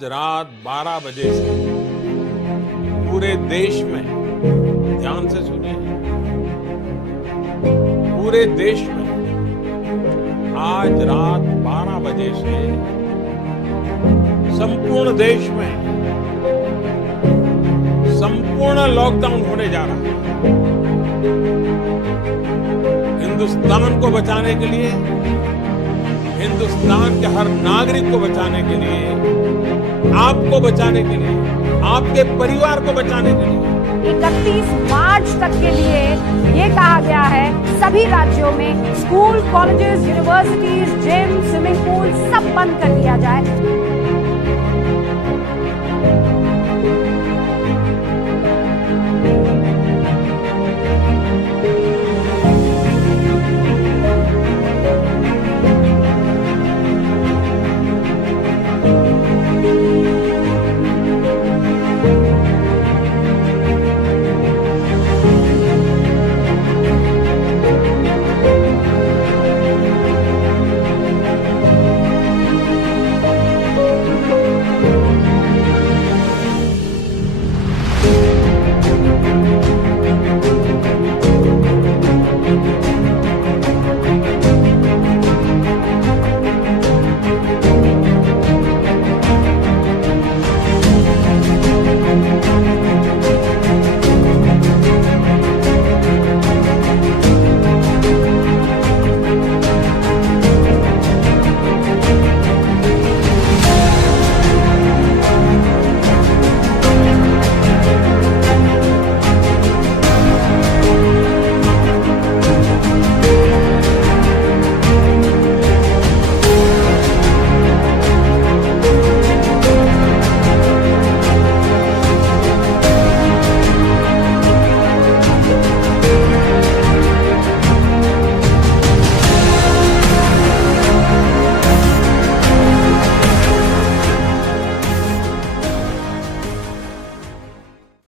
आज रात 12 बजे से पूरे देश में, ध्यान से सुनिए, पूरे देश में आज रात 12 बजे से संपूर्ण देश में संपूर्ण लॉकडाउन होने जा रहा है। हिंदुस्तान को बचाने के लिए, हिंदुस्तान के हर नागरिक को बचाने के लिए, आपको बचाने के लिए, आपके परिवार को बचाने के लिए 31 मार्च तक के लिए ये कहा गया है सभी राज्यों में school, colleges, universities, gym, swimming pool सब बंद कर दिया जाए।